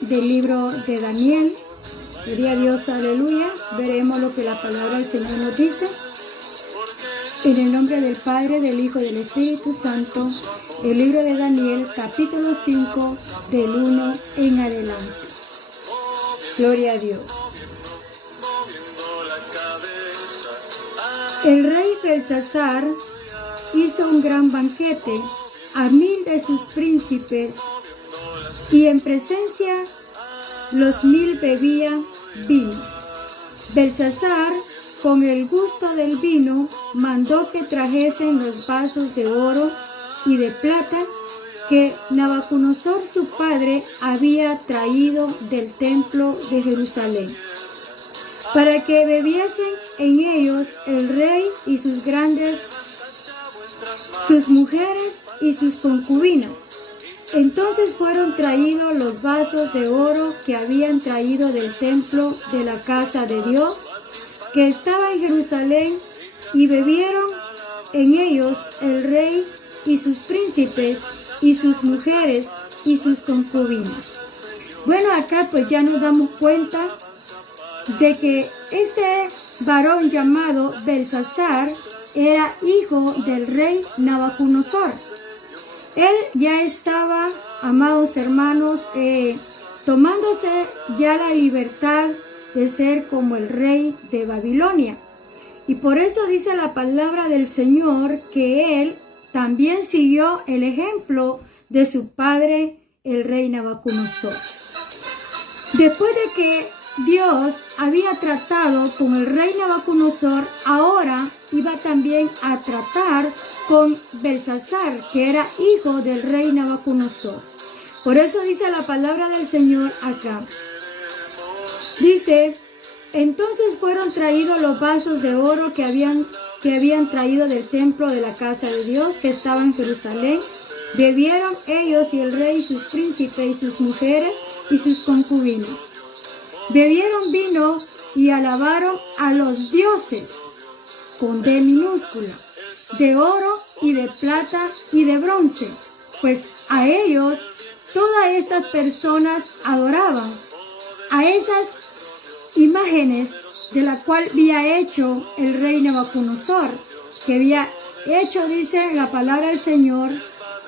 del libro de Daniel. Gloria a Dios, aleluya. Veremos lo que la palabra del Señor nos dice. En el nombre del Padre, del Hijo y del Espíritu Santo, el libro de Daniel, capítulo 5, del 1 en adelante. Gloria a Dios. El rey Belsasar hizo un gran banquete a 1000 de sus príncipes, y en presencia los 1000 bebían vino. Belsasar, con el gusto del vino, mandó que trajesen los vasos de oro y de plata que Nabucodonosor su padre había traído del templo de Jerusalén, para que bebiesen en ellos el rey y sus grandes, sus mujeres y sus concubinas. Entonces fueron traídos los vasos de oro que habían traído del templo de la casa de Dios, que estaba en Jerusalén, y bebieron en ellos el rey y sus príncipes y sus mujeres y sus concubinas. Bueno, acá pues ya nos damos cuenta de que este varón llamado Belsasar era hijo del rey Nabucodonosor. Él ya estaba, amados hermanos, tomándose ya la libertad de ser como el rey de Babilonia. Y por eso dice la palabra del Señor que él también siguió el ejemplo de su padre, el rey Nabucodonosor. Después de que Dios había tratado con el rey Nabucodonosor, ahora iba también a tratar con Belsasar, que era hijo del rey Nabucodonosor. Por eso dice la palabra del Señor acá. Dice, entonces fueron traídos los vasos de oro que habían traído del templo de la casa de Dios, que estaba en Jerusalén. Bebieron ellos y el rey, sus príncipes y sus mujeres y sus concubinas. Bebieron vino y alabaron a los dioses, con D minúscula, de oro y de plata y de bronce, pues a ellos todas estas personas adoraban, a esas imágenes de la cual había hecho el rey Nabucodonosor, que había hecho, dice la palabra del Señor,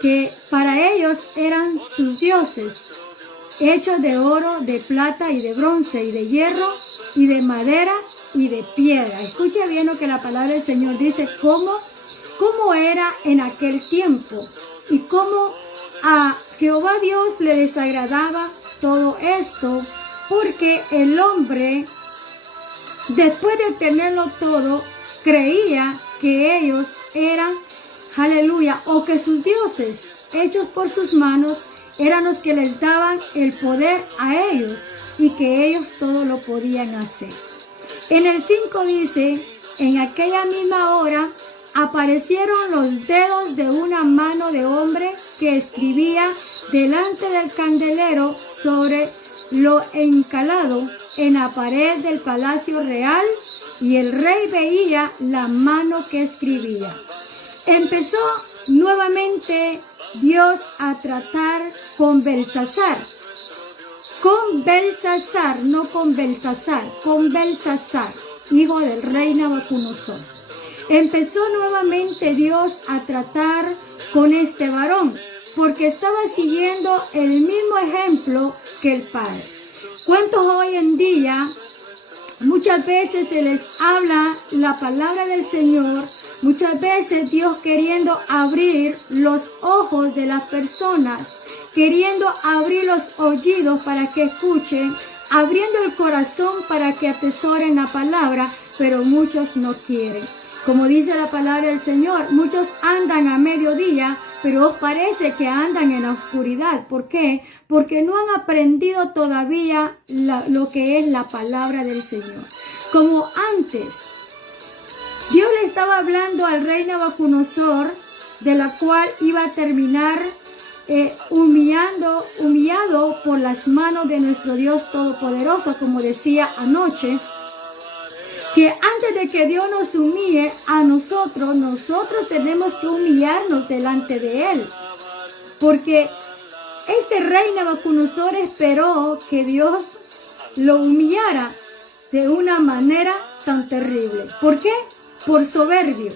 que para ellos eran sus dioses, hechos de oro, de plata y de bronce y de hierro y de madera y de piedra. Escuche bien lo que la palabra del Señor dice, cómo era en aquel tiempo y cómo a Jehová Dios le desagradaba todo esto, porque el hombre, después de tenerlo todo, creía que ellos eran, aleluya, o que sus dioses, hechos por sus manos, eran los que les daban el poder a ellos y que ellos todo lo podían hacer. En el 5 dice, en aquella misma hora aparecieron los dedos de una mano de hombre que escribía delante del candelero sobre lo encalado en la pared del palacio real, y el rey veía la mano que escribía. Empezó nuevamente Dios a tratar con Belsasar. Con Belsasar, no con Baltasar, con Belsasar, hijo del rey Nabucodonosor. Empezó nuevamente Dios a tratar con este varón, porque estaba siguiendo el mismo ejemplo que el padre. ¿Cuántos hoy en día muchas veces se les habla la palabra del Señor? Muchas veces Dios queriendo abrir los ojos de las personas, queriendo abrir los oídos para que escuchen, abriendo el corazón para que atesoren la palabra, pero muchos no quieren. Como dice la palabra del Señor, muchos andan a mediodía, pero os parece que andan en la oscuridad. ¿Por qué? Porque no han aprendido todavía lo que es la palabra del Señor. Como antes, Dios le estaba hablando al rey Nabucodonosor, de la cual iba a terminar humillado por las manos de nuestro Dios Todopoderoso, como decía anoche, que antes de que Dios nos humille a nosotros tenemos que humillarnos delante de Él. Porque este rey Nabucodonosor esperó que Dios lo humillara de una manera tan terrible. ¿Por qué? Por soberbio,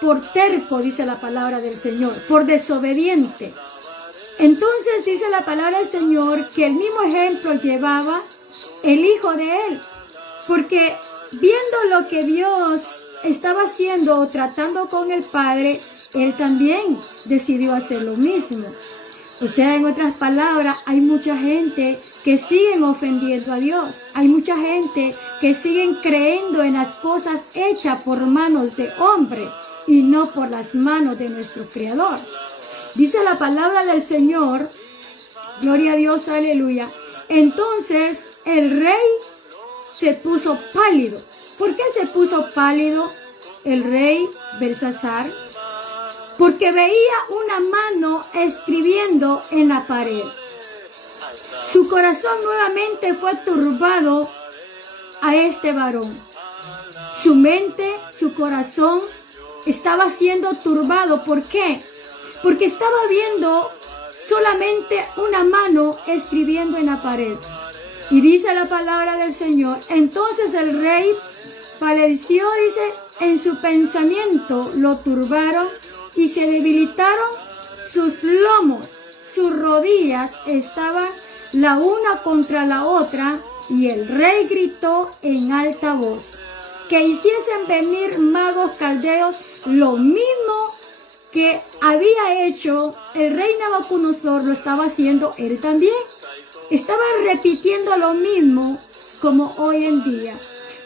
por terco, dice la palabra del Señor, por desobediente. Entonces dice la palabra del Señor que el mismo ejemplo llevaba el hijo de él, porque viendo lo que Dios estaba haciendo o tratando con el Padre, él también decidió hacer lo mismo. O sea, en otras palabras, hay mucha gente que siguen ofendiendo a Dios. Hay mucha gente que siguen creyendo en las cosas hechas por manos de hombre y no por las manos de nuestro Creador. Dice la palabra del Señor, gloria a Dios, aleluya. Entonces el rey se puso pálido. ¿Por qué se puso pálido el rey Belsasar? Porque veía una mano escribiendo en la pared. Su corazón nuevamente fue turbado a este varón. Su mente, su corazón estaba siendo turbado. ¿Por qué? Porque estaba viendo solamente una mano escribiendo en la pared. Y dice la palabra del Señor, entonces el rey palideció, dice, en su pensamiento lo turbaron y se debilitaron sus lomos, sus rodillas estaban la una contra la otra, y el rey gritó en alta voz que hiciesen venir magos caldeos, lo mismo que había hecho el rey Nabucodonosor, lo estaba haciendo él también. Estaba repitiendo lo mismo como hoy en día.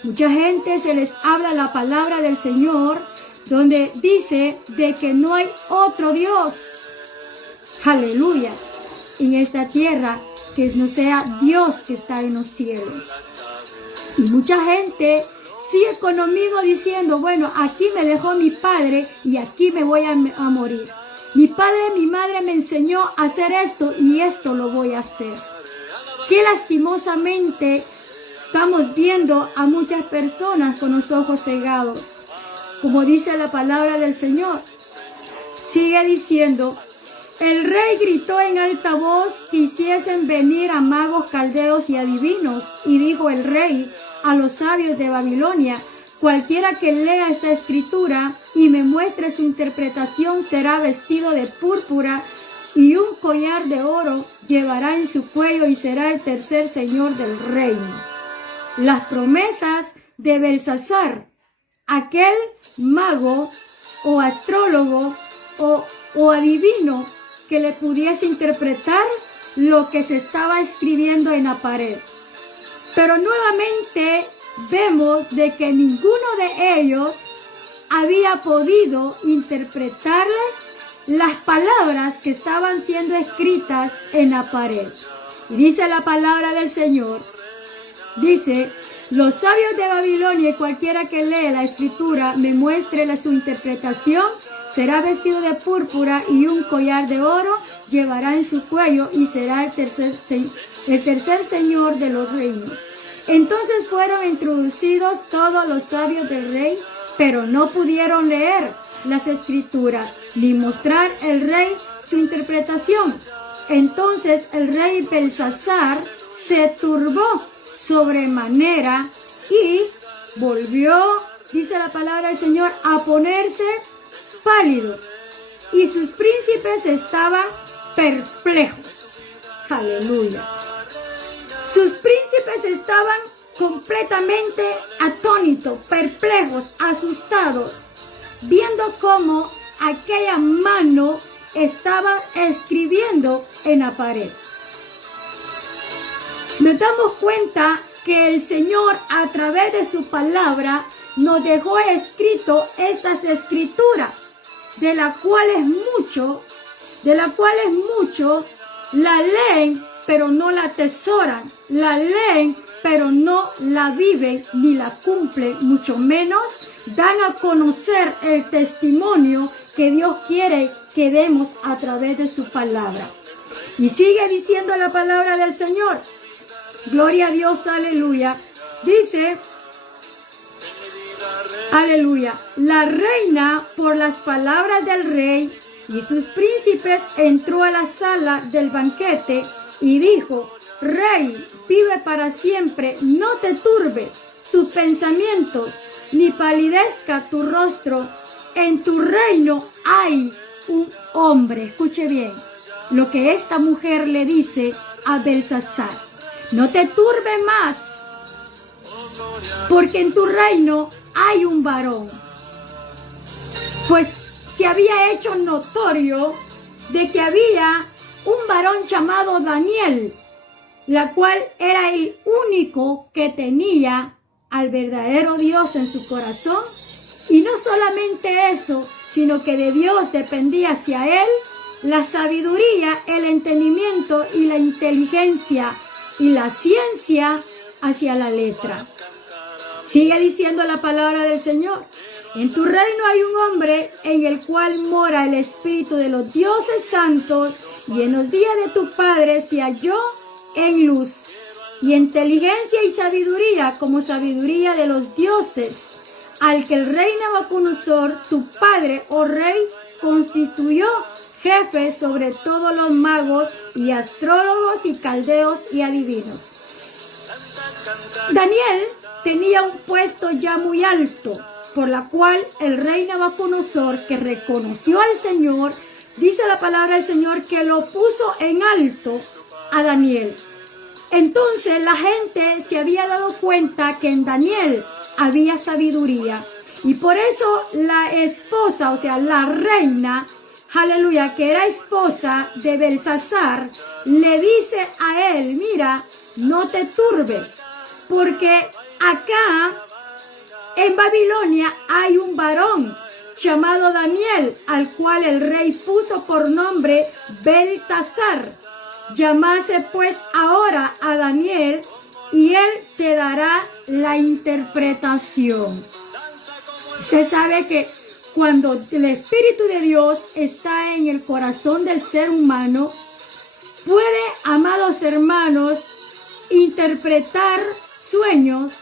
Mucha gente se les habla la palabra del Señor, donde dice de que no hay otro Dios, aleluya, en esta tierra que no sea Dios que está en los cielos. Y mucha gente sigue con lo mismo diciendo, bueno, aquí me dejó mi padre y aquí me voy a morir. Mi padre y mi madre me enseñó a hacer esto y esto lo voy a hacer. Qué lastimosamente estamos viendo a muchas personas con los ojos cegados. Como dice la palabra del Señor, sigue diciendo, el rey gritó en alta voz que hiciesen venir a magos caldeos y adivinos, y dijo el rey a los sabios de Babilonia, cualquiera que lea esta escritura y me muestre su interpretación será vestido de púrpura y un collar de oro llevará en su cuello y será el tercer señor del reino. Las promesas de Belsasar, aquel mago o astrólogo o adivino que le pudiese interpretar lo que se estaba escribiendo en la pared. Pero nuevamente vemos de que ninguno de ellos había podido interpretarle las palabras que estaban siendo escritas en la pared. Y dice la palabra del Señor, dice, los sabios de Babilonia y cualquiera que lee la escritura me muestre su interpretación, será vestido de púrpura y un collar de oro llevará en su cuello y será el tercer señor de los reinos. Entonces fueron introducidos todos los sabios del rey, pero no pudieron leer las escrituras ni mostrar el rey su interpretación. Entonces el rey Belsasar se turbó sobremanera y volvió, dice la palabra del Señor, a ponerse pálido, y sus príncipes estaban perplejos. Aleluya. Sus príncipes estaban completamente atónitos, perplejos, asustados, viendo cómo aquella mano estaba escribiendo en la pared. Nos damos cuenta que el Señor a través de su palabra nos dejó escrito estas escrituras, de las cuales muchos la leen, pero no la atesoran, la leen, pero no la viven ni la cumplen, mucho menos dan a conocer el testimonio que Dios quiere que demos a través de su palabra. Y sigue diciendo la palabra del Señor, gloria a Dios, aleluya, dice, aleluya, la reina por las palabras del rey y sus príncipes, entró a la sala del banquete y dijo: Rey, vive para siempre, no te turbe tus pensamientos, ni palidezca tu rostro. En tu reino hay un hombre. Escuche bien lo que esta mujer le dice a Belsasar: no te turbe más, porque en tu reino hay un varón. Pues se había hecho notorio de que había un varón llamado Daniel, la cual era el único que tenía al verdadero Dios en su corazón. Y no solamente eso, sino que de Dios dependía hacia él la sabiduría, el entendimiento y la inteligencia y la ciencia hacia la letra. Sigue diciendo la palabra del Señor: en tu reino hay un hombre en el cual mora el espíritu de los dioses santos, y en los días de tu padre se halló en luz y inteligencia y sabiduría, como sabiduría de los dioses, al que el rey Nabucodonosor, tu padre, oh rey, constituyó jefe sobre todos los magos y astrólogos y caldeos y adivinos. Daniel tenía un puesto ya muy alto, por la cual el rey Nabucodonosor, que reconoció al Señor, dice la palabra del Señor, que lo puso en alto a Daniel. Entonces la gente se había dado cuenta que en Daniel había sabiduría, y por eso la esposa, o sea, la reina, aleluya, que era esposa de Belsasar, le dice a él: mira, no te turbes, porque acá en Babilonia hay un varón llamado Daniel, al cual el rey puso por nombre Beltasar. Llamase pues ahora a Daniel, y él te dará la interpretación. Usted sabe que cuando el Espíritu de Dios está en el corazón del ser humano, puede, amados hermanos, interpretar sueños,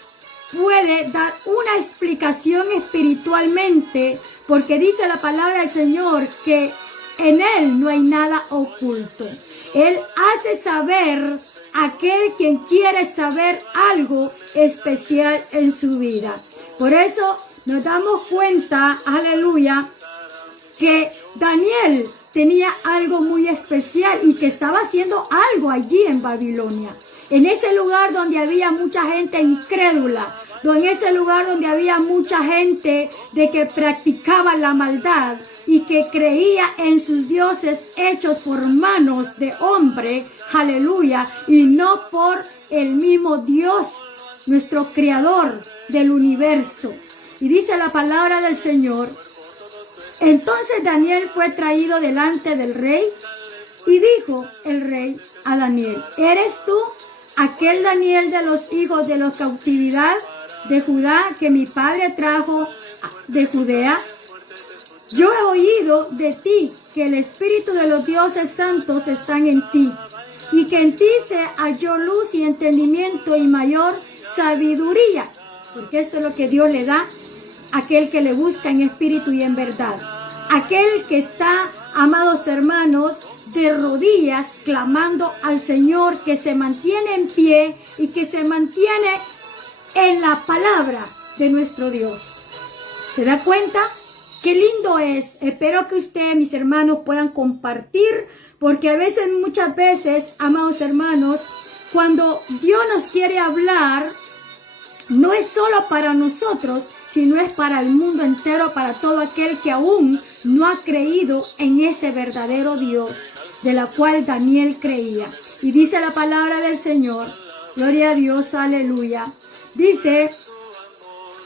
puede dar una explicación espiritualmente, porque dice la palabra del Señor que en él no hay nada oculto. Él hace saber a aquel quien quiere saber algo especial en su vida. Por eso nos damos cuenta, aleluya, que Daniel tenía algo muy especial y que estaba haciendo algo allí en Babilonia. En ese lugar donde había mucha gente incrédula, en ese lugar donde había mucha gente de que practicaba la maldad y que creía en sus dioses hechos por manos de hombre, aleluya, y no por el mismo Dios, nuestro creador del universo. Y dice la palabra del Señor: entonces Daniel fue traído delante del rey, y dijo el rey a Daniel: ¿eres tú aquel Daniel de los hijos de la cautividad de Judá que mi padre trajo de Judea? Yo he oído de ti que el espíritu de los dioses santos están en ti, y que en ti se halló luz y entendimiento y mayor sabiduría, porque esto es lo que Dios le da a aquel que le busca en espíritu y en verdad. Aquel que está, amados hermanos, de rodillas clamando al Señor, que se mantiene en pie y que se mantiene en la palabra de nuestro Dios. ¿Se da cuenta? Qué lindo es. Espero que ustedes, mis hermanos, puedan compartir, porque a veces, muchas veces, amados hermanos, cuando Dios nos quiere hablar, no es solo para nosotros, sino es para el mundo entero, para todo aquel que aún no ha creído en ese verdadero Dios, de la cual Daniel creía. Y dice la palabra del Señor, gloria a Dios, aleluya. Dice: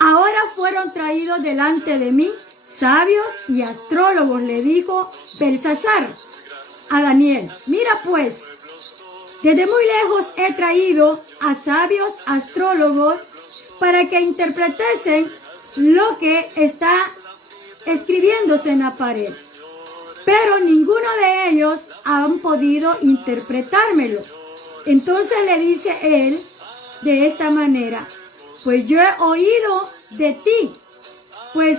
ahora fueron traídos delante de mí sabios y astrólogos, le dijo Belsasar a Daniel: mira pues, desde muy lejos he traído a sabios astrólogos para que interpreten lo que está escribiéndose en la pared, pero ninguno de ellos han podido interpretármelo. Entonces le dice él de esta manera: pues yo he oído de ti, pues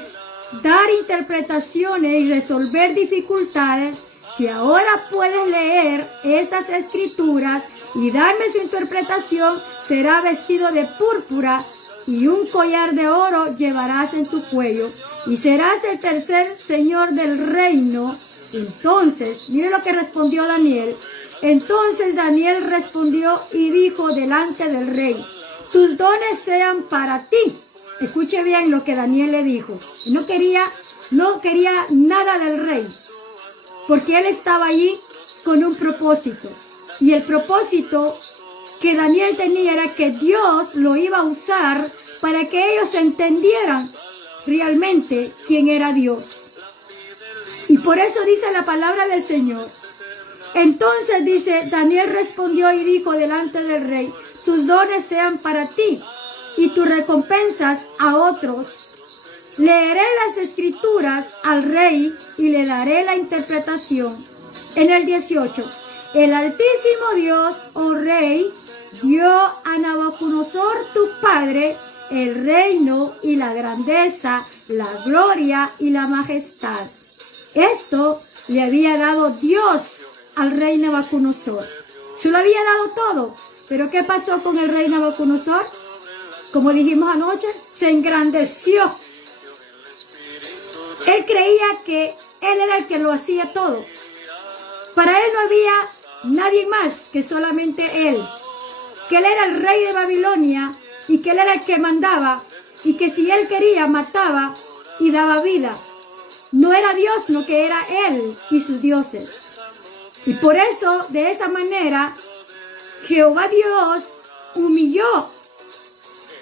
dar interpretaciones y resolver dificultades, si ahora puedes leer estas escrituras y darme su interpretación, será vestido de púrpura y un collar de oro llevarás en tu cuello y serás el tercer señor del reino. Entonces, mire lo que respondió Daniel. Entonces Daniel respondió y dijo delante del rey: tus dones sean para ti. Escuche bien lo que Daniel le dijo. No quería nada del rey, porque él estaba allí con un propósito. Y el propósito que Daniel tenía era que Dios lo iba a usar para que ellos entendieran realmente quién era Dios. Y por eso dice la palabra del Señor. Entonces dice, Daniel respondió y dijo delante del rey: tus dones sean para ti y tus recompensas a otros. Leeré las escrituras al rey y le daré la interpretación. En el 18, el Altísimo Dios, oh rey, dio a Nabucodonosor tu padre el reino y la grandeza, la gloria y la majestad. Esto le había dado Dios al rey Nabucodonosor. Se lo había dado todo. Pero ¿qué pasó con el rey Nabucodonosor? Como dijimos anoche, se engrandeció. Él creía que él era el que lo hacía todo. Para él no había nadie más que solamente él. Que él era el rey de Babilonia y que él era el que mandaba y que si él quería mataba y daba vida. No era Dios, no que era él y sus dioses. Y por eso, de esa manera, Jehová Dios humilló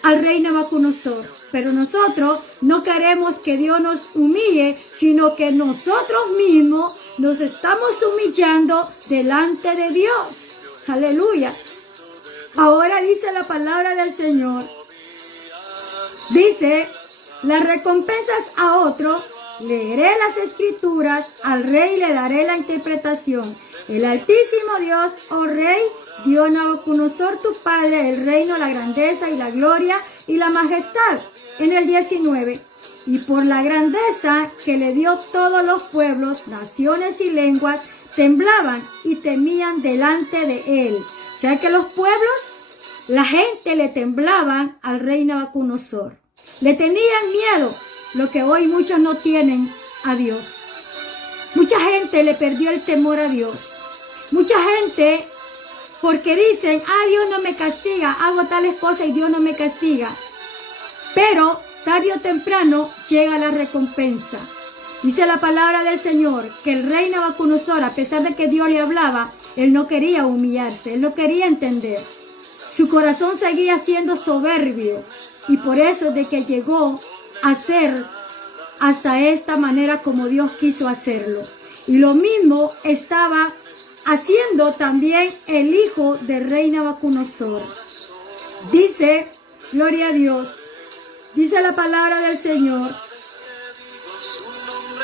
al rey Nabucodonosor. Pero nosotros no queremos que Dios nos humille, sino que nosotros mismos nos estamos humillando delante de Dios. Aleluya. Ahora dice la palabra del Señor. Dice, las recompensas a otro, leeré las escrituras, al rey le daré la interpretación. El Altísimo Dios, oh rey, dio a Nabucodonosor tu padre el reino, la grandeza y la gloria y la majestad. En el 19, y por la grandeza que le dio todos los pueblos, naciones y lenguas, temblaban y temían delante de él. O sea que los pueblos, la gente le temblaban al rey Nabucodonosor. Le tenían miedo, lo que hoy muchos no tienen a Dios. Mucha gente le perdió el temor a Dios. Mucha gente, porque dicen, Dios no me castiga, hago tales cosas y Dios no me castiga. Pero tarde o temprano llega la recompensa. Dice la palabra del Señor que el rey Nabucodonosor, a pesar de que Dios le hablaba, él no quería humillarse, él no quería entender. Su corazón seguía siendo soberbio y por eso de que llegó a ser hasta esta manera como Dios quiso hacerlo. Y lo mismo estaba haciendo también el hijo del rey Nabucodonosor. Dice, gloria a Dios, dice la palabra del Señor,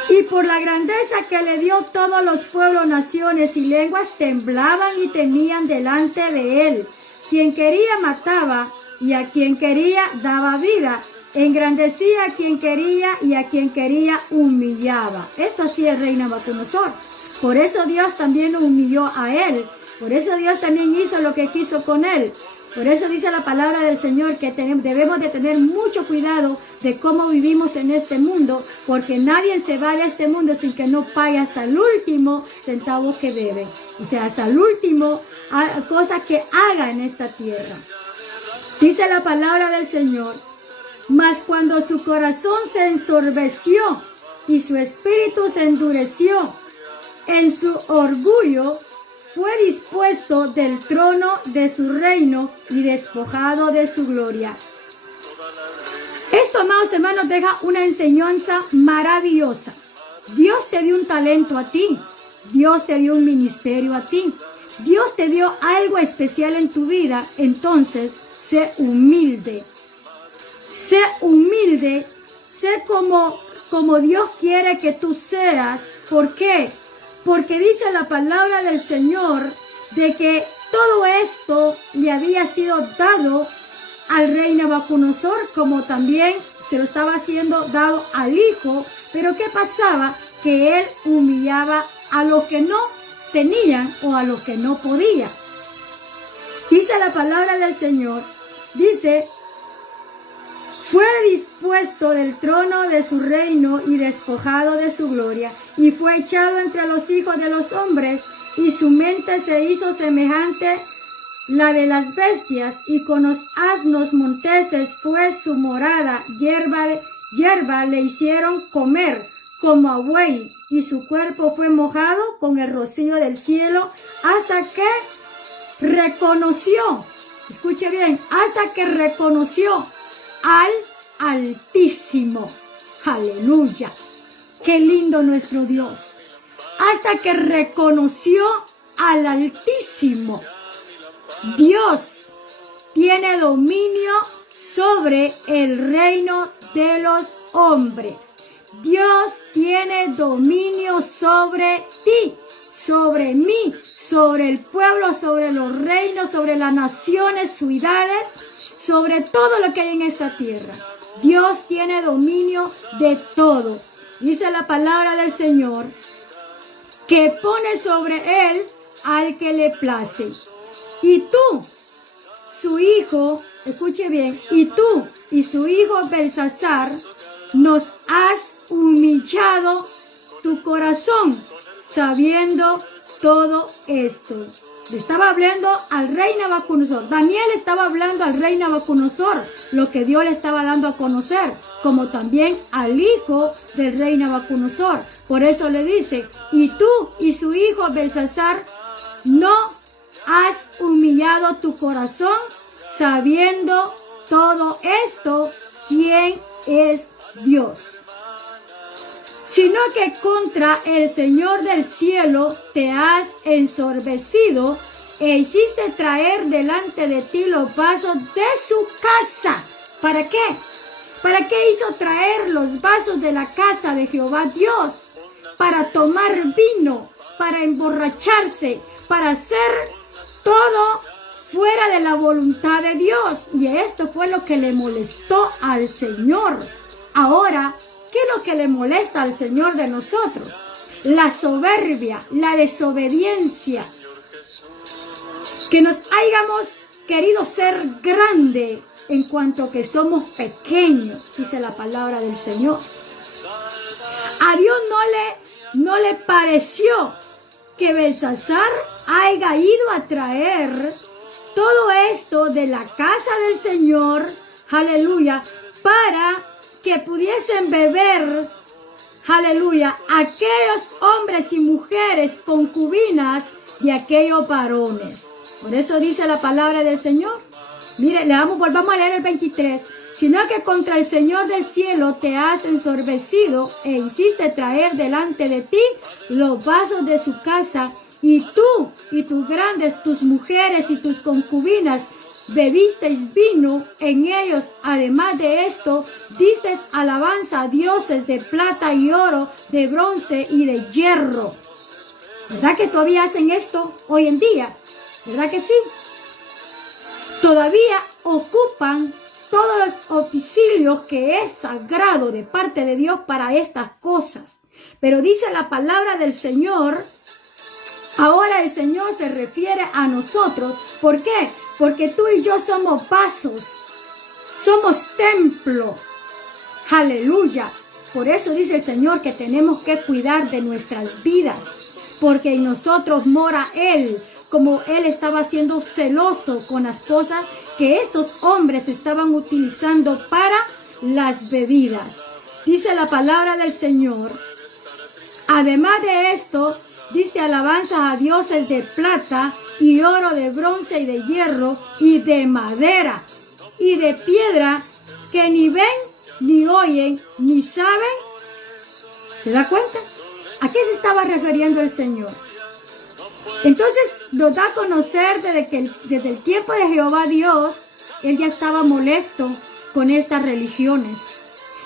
y por la grandeza que le dio todos los pueblos, naciones y lenguas temblaban y temían delante de él. Quien quería mataba y a quien quería daba vida. Engrandecía a quien quería y a quien quería humillaba. Esto hacía el rey Nabucodonosor. Por eso Dios también lo humilló a él. Por eso Dios también hizo lo que quiso con él. Por eso dice la palabra del Señor que debemos de tener mucho cuidado de cómo vivimos en este mundo, porque nadie se va de este mundo sin que no pague hasta el último centavo que debe. O sea, hasta el último cosa que haga en esta tierra. Dice la palabra del Señor, mas cuando su corazón se ensorbeció y su espíritu se endureció, en su orgullo fue dispuesto del trono de su reino y despojado de su gloria. Esto, amados hermanos, deja una enseñanza maravillosa. Dios te dio un talento a ti. Dios te dio un ministerio a ti. Dios te dio algo especial en tu vida. Entonces, sé humilde. Sé humilde. Sé como Dios quiere que tú seas. ¿Por qué? Porque dice la palabra del Señor de que todo esto le había sido dado al rey Nabucodonosor, como también se lo estaba siendo dado al hijo Pero ¿qué pasaba? Que él humillaba a los que no tenían o a los que no podían. Dice la palabra del Señor, dice, fue dispuesto del trono de su reino y despojado de su gloria, y fue echado entre los hijos de los hombres, y su mente se hizo semejante la de las bestias, y con los asnos monteses fue su morada, hierba le hicieron comer como a buey, y su cuerpo fue mojado con el rocío del cielo, hasta que reconoció, escuche bien, hasta que reconoció al Altísimo. Aleluya. Qué lindo nuestro Dios. Hasta que reconoció al Altísimo. Dios tiene dominio sobre el reino de los hombres. Dios tiene dominio sobre ti, sobre mí, sobre el pueblo, sobre los reinos, sobre las naciones, ciudades, sobre todo lo que hay en esta tierra. Dios tiene dominio de todo. Dice la palabra del Señor que pone sobre él al que le place. Y tú, su hijo, escuche bien, y tú y su hijo Belsasar, nos has humillado tu corazón, sabiendo todo esto. Le estaba hablando al rey Nabucodonosor. Daniel estaba hablando al rey Nabucodonosor, lo que Dios le estaba dando a conocer, como también al hijo del rey Nabucodonosor. Por eso le dice, y tú y su hijo Belsasar, no has humillado tu corazón, sabiendo todo esto, ¿quién es Dios? Sino que contra el Señor del cielo te has ensorbecido e hiciste traer delante de ti los vasos de su casa. ¿Para qué? ¿Para qué hizo traer los vasos de la casa de Jehová Dios? Para tomar vino, para emborracharse, para hacer todo fuera de la voluntad de Dios. Y esto fue lo que le molestó al Señor. Ahora, ¿qué es lo que le molesta al Señor de nosotros? La soberbia, la desobediencia. Que nos hayamos querido ser grande en cuanto que somos pequeños, dice la palabra del Señor. A Dios no le pareció que Belsasar haya ido a traer todo esto de la casa del Señor, aleluya, para que pudiesen beber, aleluya, aquellos hombres y mujeres concubinas de aquellos varones. Por eso dice la palabra del Señor. Mire, volvamos a leer el 23. Sino que contra el Señor del cielo te has ensorbecido e hiciste traer delante de ti los vasos de su casa, y tú y tus grandes, tus mujeres y tus concubinas, bebisteis vino en ellos. Además de esto, disteis alabanza a dioses de plata y oro, de bronce y de hierro. ¿Verdad que todavía hacen esto hoy en día? ¿Verdad que sí? Todavía ocupan todos los utensilios que es sagrado de parte de Dios para estas cosas. Pero dice la palabra del Señor, ahora el Señor se refiere a nosotros. ¿Por qué? Porque tú y yo somos vasos, somos templo. Aleluya. Por eso dice el Señor que tenemos que cuidar de nuestras vidas, porque en nosotros mora Él, como Él estaba siendo celoso con las cosas que estos hombres estaban utilizando para las bebidas. Dice la palabra del Señor, además de esto, dice alabanza a dioses de plata y oro, de bronce y de hierro y de madera y de piedra, que ni ven, ni oyen, ni saben. ¿Se da cuenta? ¿A qué se estaba refiriendo el Señor? Entonces nos da a conocer desde el tiempo de Jehová Dios, Él ya estaba molesto con estas religiones.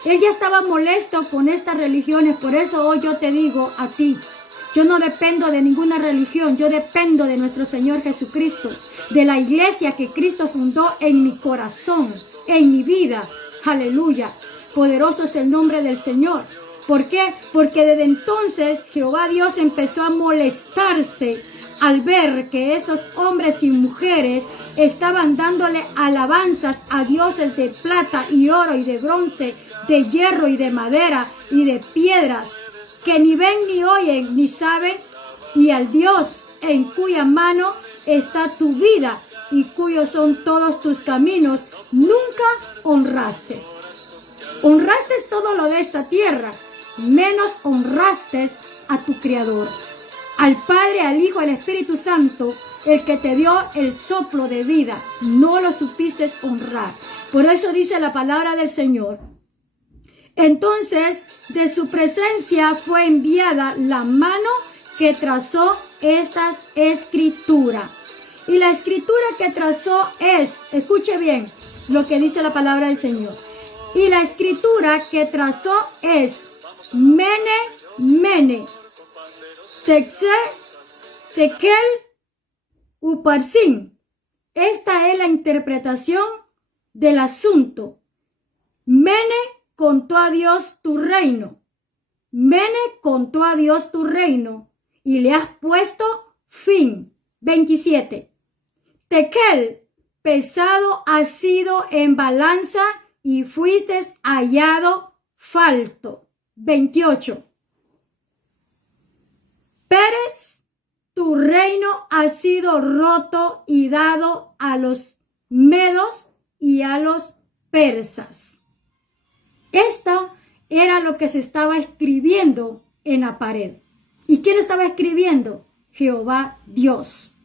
Él ya estaba molesto con estas religiones. Por eso hoy yo te digo a ti, yo no dependo de ninguna religión, yo dependo de nuestro Señor Jesucristo, de la iglesia que Cristo fundó en mi corazón, en mi vida. Aleluya. Poderoso es el nombre del Señor. ¿Por qué? Porque desde entonces Jehová Dios empezó a molestarse al ver que estos hombres y mujeres estaban dándole alabanzas a dioses de plata y oro y de bronce, de hierro y de madera y de piedras, que ni ven ni oyen ni saben, y al Dios en cuya mano está tu vida y cuyos son todos tus caminos, nunca honraste. Honraste todo lo de esta tierra, menos honraste a tu Creador, al Padre, al Hijo, al Espíritu Santo, el que te dio el soplo de vida. No lo supiste honrar. Por eso dice la palabra del Señor. Entonces, de su presencia fue enviada la mano que trazó estas escrituras. Y la escritura que trazó es, escuche bien lo que dice la palabra del Señor. Y la escritura que trazó es Mene, Mene, Tekel, Uparsin. Esta es la interpretación del asunto. Mene contó a Dios tu reino. Mene contó a Dios tu reino y le has puesto fin. 27. Tekel, pesado has sido en balanza y fuiste hallado falto. 28. Pérez, tu reino ha sido roto y dado a los medos y a los persas. Esta era lo que se estaba escribiendo en la pared. ¿Y quién estaba escribiendo? Jehová Dios,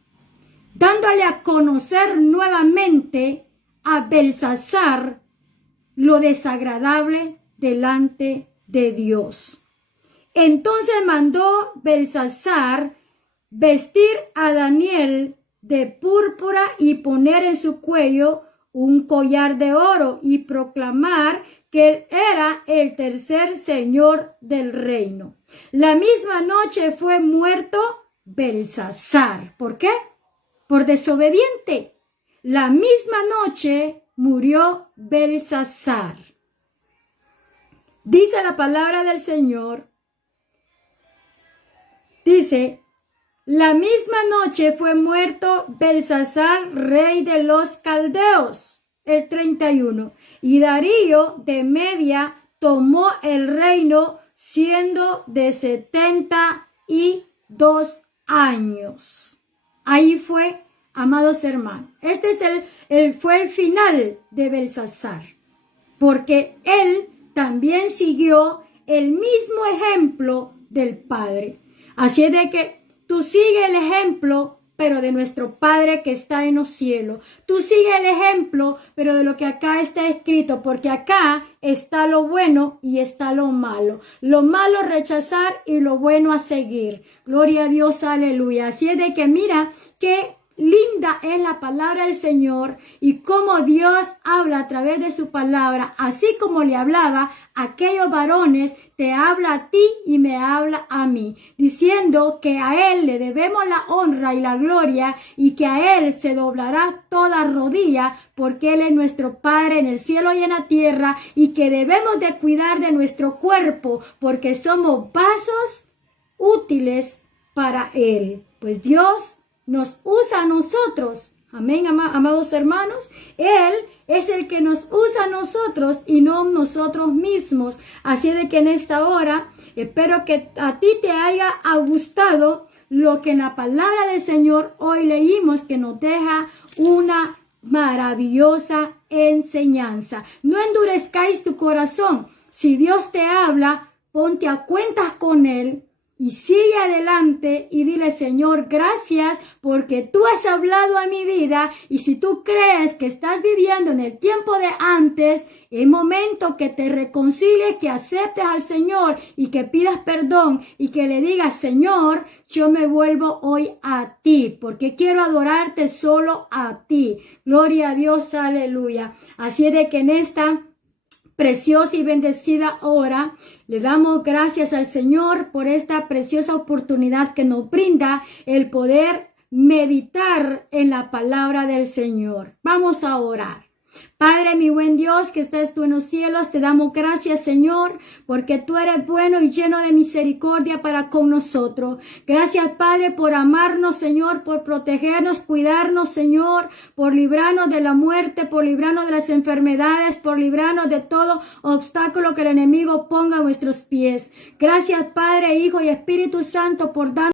dándole a conocer nuevamente a Belsasar lo desagradable delante de Dios. Entonces mandó Belsasar vestir a Daniel de púrpura y poner en su cuello un collar de oro y proclamar que él era el tercer señor del reino. La misma noche fue muerto Belsasar. ¿Por qué? Por desobediente. La misma noche murió Belsasar. Dice la palabra del Señor. Dice, la misma noche fue muerto Belsasar, rey de los caldeos, el 31. Y Darío de Media tomó el reino siendo de 72 años. Ahí fue, amados hermanos. Este es fue el final de Belsasar, porque él también siguió el mismo ejemplo del Padre. Así es de que tú sigue el ejemplo, pero de nuestro Padre que está en los cielos. Tú sigue el ejemplo, pero de lo que acá está escrito, porque acá está lo bueno y está lo malo. Lo malo rechazar y lo bueno a seguir. Gloria a Dios, aleluya. Así es de que mira que linda es la palabra del Señor y cómo Dios habla a través de su palabra, así como le hablaba a aquellos varones, te habla a ti y me habla a mí, diciendo que a Él le debemos la honra y la gloria y que a Él se doblará toda rodilla porque Él es nuestro Padre en el cielo y en la tierra y que debemos de cuidar de nuestro cuerpo porque somos vasos útiles para Él. Pues Dios nos usa a nosotros. Amén, amados hermanos. Él es el que nos usa a nosotros y no nosotros mismos. Así de que en esta hora espero que a ti te haya gustado lo que en la palabra del Señor hoy leímos, que nos deja una maravillosa enseñanza. No endurezcáis tu corazón. Si Dios te habla, ponte a cuentas con Él. Y sigue adelante y dile, Señor, gracias porque tú has hablado a mi vida. Y si tú crees que estás viviendo en el tiempo de antes, es momento que te reconcilies, que aceptes al Señor y que pidas perdón y que le digas, Señor, yo me vuelvo hoy a ti porque quiero adorarte solo a ti. Gloria a Dios, aleluya. Así es de que en esta preciosa y bendecida hora le damos gracias al Señor por esta preciosa oportunidad que nos brinda el poder meditar en la palabra del Señor. Vamos a orar. Padre, mi buen Dios, que estás tú en los cielos, te damos gracias, Señor, porque tú eres bueno y lleno de misericordia para con nosotros. Gracias, Padre, por amarnos, Señor, por protegernos, cuidarnos, Señor, por librarnos de la muerte, por librarnos de las enfermedades, por librarnos de todo obstáculo que el enemigo ponga a nuestros pies. Gracias, Padre, Hijo y Espíritu Santo, por darnos